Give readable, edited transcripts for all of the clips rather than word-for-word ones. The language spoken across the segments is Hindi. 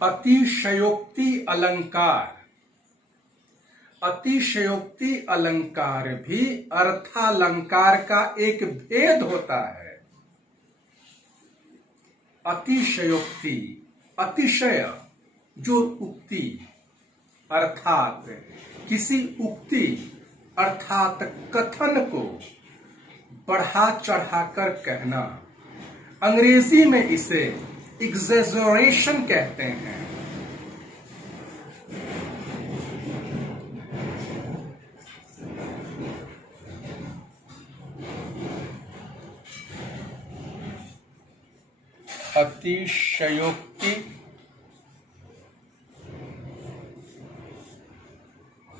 अतिशयोक्ति अलंकार। अतिशयोक्ति अलंकार भी अर्थालंकार का एक भेद होता है। अतिशयोक्ति, अतिशय जो उक्ति, अर्थात किसी उक्ति अर्थात कथन को बढ़ा चढ़ाकर कहना। अंग्रेजी में इसे एग्जैजरेशन कहते हैं। अतिशयोक्ति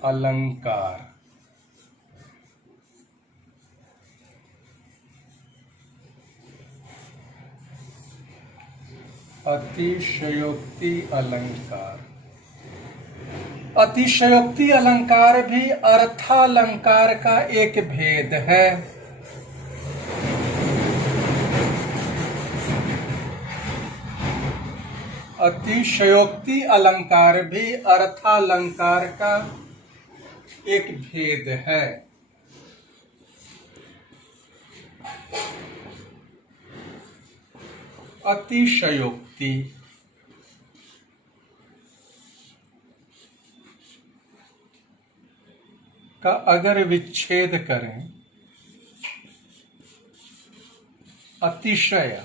अलंकार। अतिशयोक्ति अलंकार। अतिशयोक्ति अलंकार भी अर्थालंकार का एक भेद है। अतिशयोक्ति अलंकार भी अर्थालंकार का एक भेद है। अतिशयोक्ति का अगर विच्छेद करें, अतिशय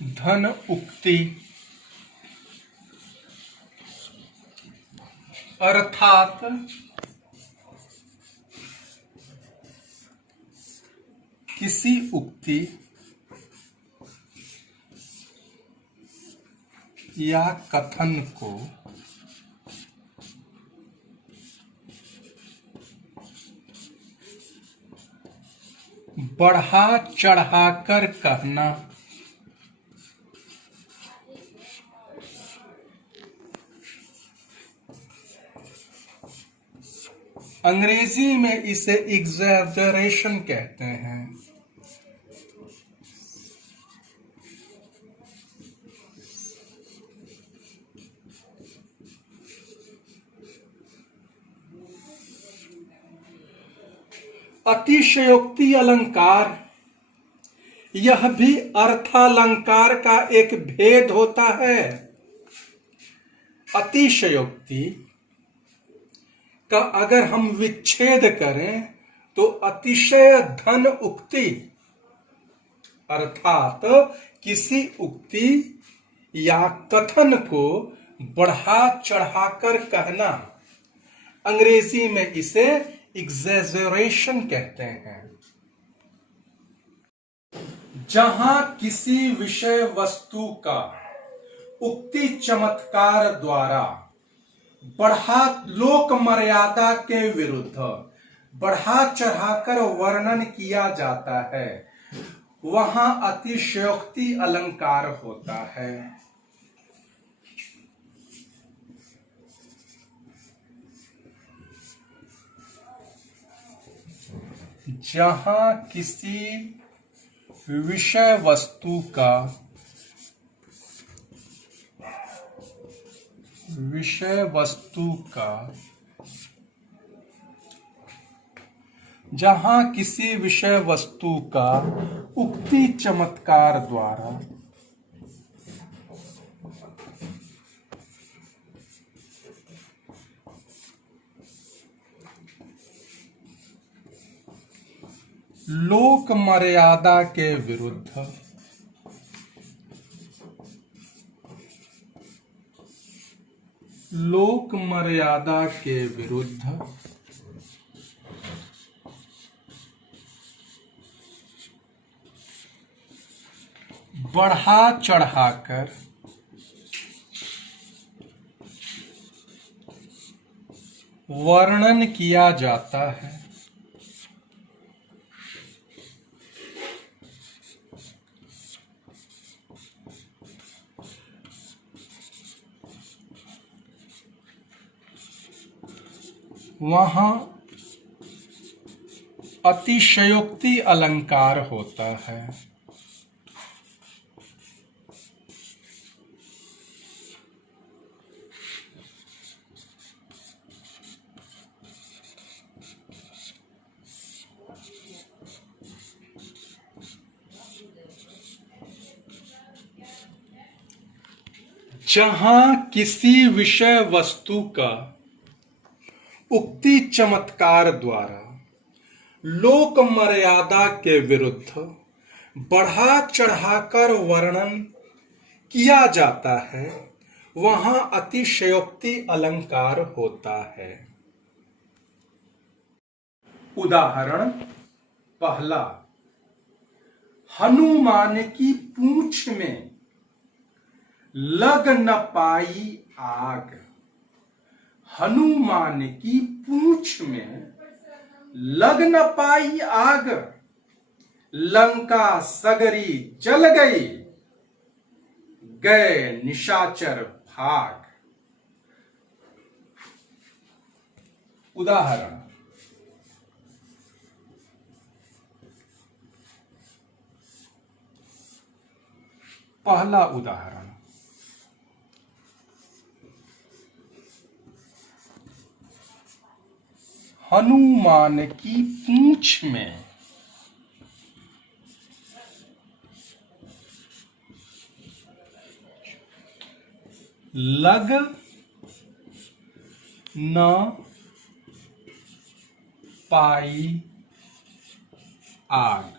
धन उक्ति अर्थात किसी उक्ति या कथन को बढ़ा चढ़ाकर कहना। अंग्रेजी में इसे एग्जैजरेशन कहते हैं। अतिशयोक्ति अलंकार यह भी अर्थालंकार का एक भेद होता है। अतिशयोक्ति का अगर हम विच्छेद करें तो अतिशय धन उक्ति अर्थात किसी उक्ति या कथन को बढ़ा चढ़ाकर कहना। अंग्रेजी में इसे एग्जैजरेशन कहते हैं। जहां किसी विषय वस्तु का उक्ति चमत्कार द्वारा बढ़ा लोक मर्यादा के विरुद्ध बढ़ा चढ़ाकर वर्णन किया जाता है, वहां अतिशयोक्ति अलंकार होता है। जहां किसी विषय वस्तु का जहां किसी विषय वस्तु का उक्ति चमत्कार द्वारा लोक मर्यादा के विरुद्ध लोक मर्यादा के विरुद्ध बढ़ा चढ़ाकर वर्णन किया जाता है। वहां अतिशयोक्ति अलंकार होता है। जहां किसी विषय वस्तु का उक्ति चमत्कार द्वारा लोक मर्यादा के विरुद्ध बढ़ा चढ़ाकर वर्णन किया जाता है, वहां अतिशयोक्ति अलंकार होता है। उदाहरण पहला, हनुमान की पूंछ में लग न पाई आग। हनुमान की पूंछ में लग न पाई आग, लंका सगरी जल गई, गए निशाचर भाग। उदाहरण, पहला उदाहरण, हनुमान की पूंछ में लग न पाई आग,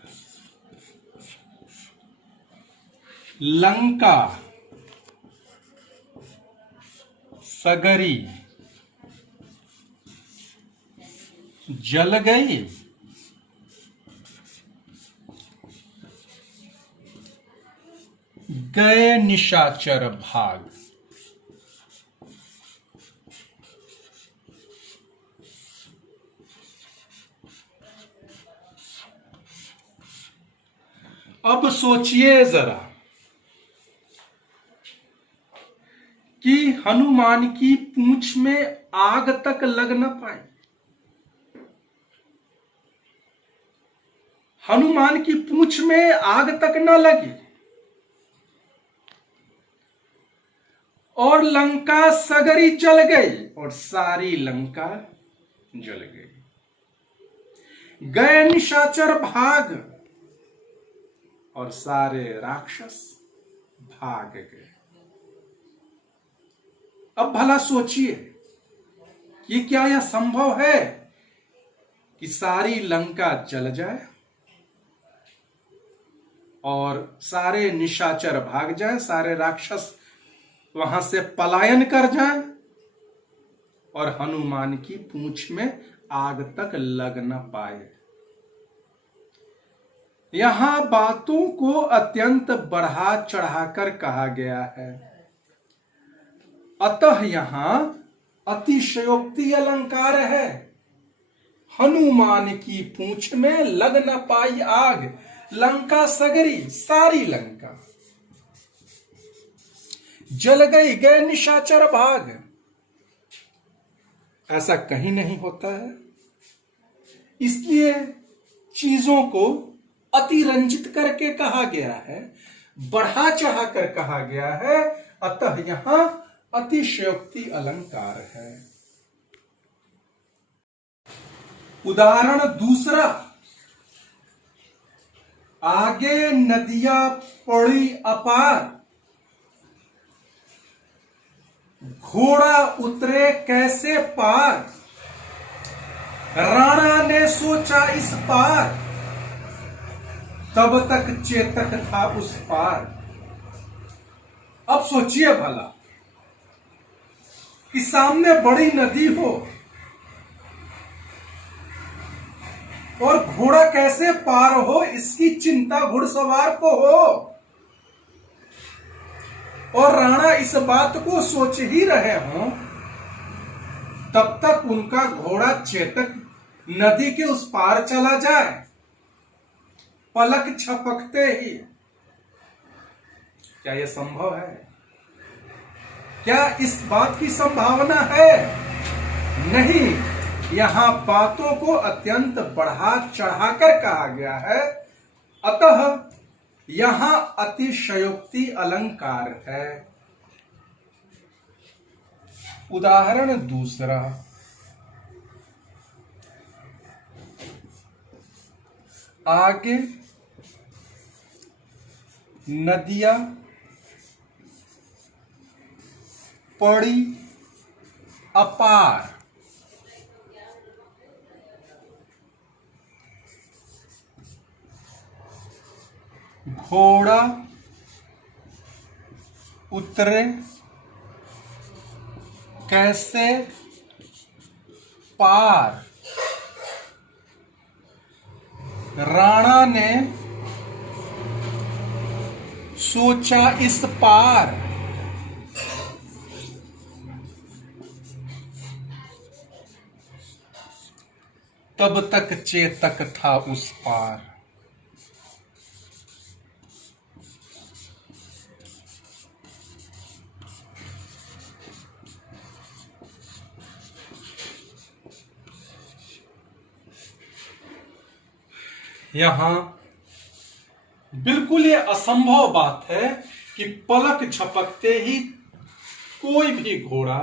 लंका सगरी जल गई, गए निशाचर भाग। अब सोचिए जरा कि हनुमान की पूंछ में आग तक लग न पाई। हनुमान की पूंछ में आग तक न लगी और लंका सगरी जल गई और सारी लंका जल गई, गए निशाचर भाग और सारे राक्षस भाग गए। अब भला सोचिए कि क्या यह संभव है कि सारी लंका जल जाए और सारे निशाचर भाग जाए, सारे राक्षस वहां से पलायन कर जाए और हनुमान की पूंछ में आग तक लग न पाए? यहां बातों को अत्यंत बढ़ा चढ़ाकर कहा गया है, अतः यहां अतिशयोक्ति अलंकार है। हनुमान की पूंछ में लग न पाई आग, लंका सगरी, सारी लंका जल गई, गए निशाचर भाग। ऐसा कहीं नहीं होता है, इसलिए चीजों को अतिरंजित करके कहा गया है, बढ़ा चढ़ाकर कहा गया है, अतः यहां अतिशयोक्ति अलंकार है। उदाहरण दूसरा, आगे नदियां पड़ी अपार, घोड़ा उतरे कैसे पार, राणा ने सोचा इस पार, तब तक चेतक था उस पार। अब सोचिए भला कि सामने बड़ी नदी हो और घोड़ा कैसे पार हो, इसकी चिंता घुड़सवार को हो और राणा इस बात को सोच ही रहे हों, तब तक उनका घोड़ा चेतक नदी के उस पार चला जाए, पलक झपकते ही। क्या यह संभव है? क्या इस बात की संभावना है? नहीं, यहां बातों को अत्यंत बढ़ा चढ़ाकर कहा गया है, अतः यहां अतिशयोक्ति अलंकार है। उदाहरण दूसरा, आगे नदियां पड़ी अपार। घोड़ा उतरे कैसे पार। राणा ने सोचा इस पार। तब तक चेतक था उस पार। यहां बिल्कुल ये असंभव बात है कि पलक झपकते ही कोई भी घोड़ा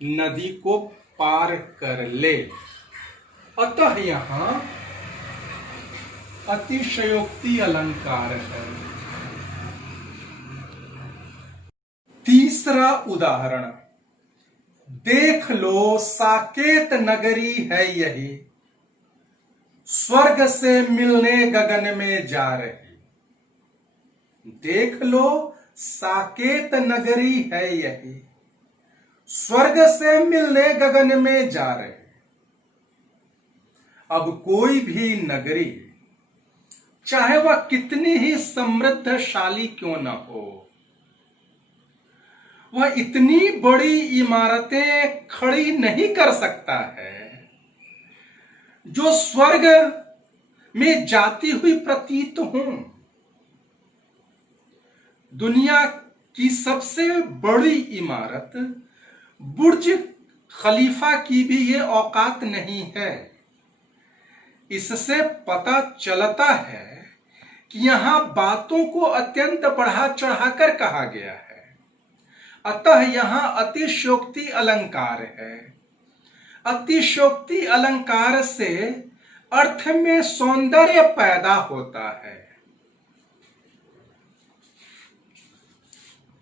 नदी को पार कर ले। अतः यहां अतिशयोक्ति अलंकार है। तीसरा उदाहरण, देख लो साकेत नगरी है यही, स्वर्ग से मिलने गगन में जा रही। देख लो साकेत नगरी है यही, स्वर्ग से मिलने गगन में जा रही। अब कोई भी नगरी, चाहे वह कितनी ही समृद्धशाली क्यों न हो, वह इतनी बड़ी इमारतें खड़ी नहीं कर सकता है जो स्वर्ग में जाती हुई प्रतीत हो। दुनिया की सबसे बड़ी इमारत बुर्ज खलीफा की भी ये औकात नहीं है। इससे पता चलता है कि यहां बातों को अत्यंत बढ़ा चढ़ाकर कहा गया है। अतः यहां अतिशयोक्ति अलंकार है। अतिशयोक्ति अलंकार से अर्थ में सौंदर्य पैदा होता है।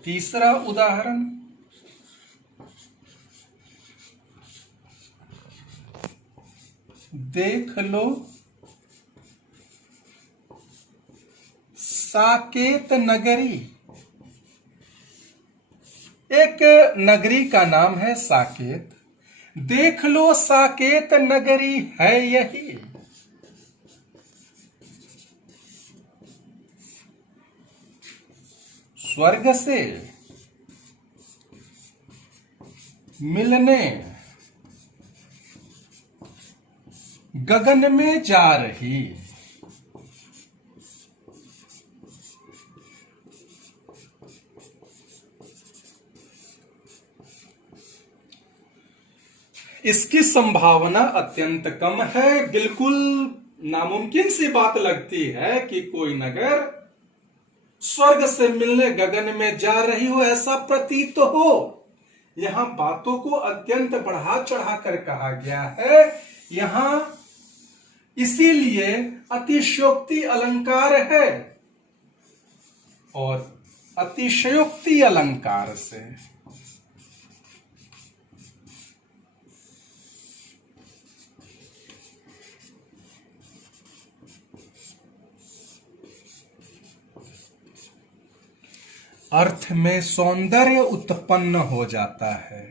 तीसरा उदाहरण, देख लो साकेत नगरी। एक नगरी का नाम है साकेत। देख लो साकेत नगरी है यही, स्वर्ग से मिलने गगन में जा रही। इसकी संभावना अत्यंत कम है। बिल्कुल नामुमकिन सी बात लगती है कि कोई नगर स्वर्ग से मिलने गगन में जा रही हो, ऐसा प्रतीत हो। यहां बातों को अत्यंत बढ़ा चढ़ाकर कहा गया है। यहां इसीलिए अतिशयोक्ति अलंकार है। और अतिशयोक्ति अलंकार से अर्थ में सौंदर्य उत्पन्न हो जाता है।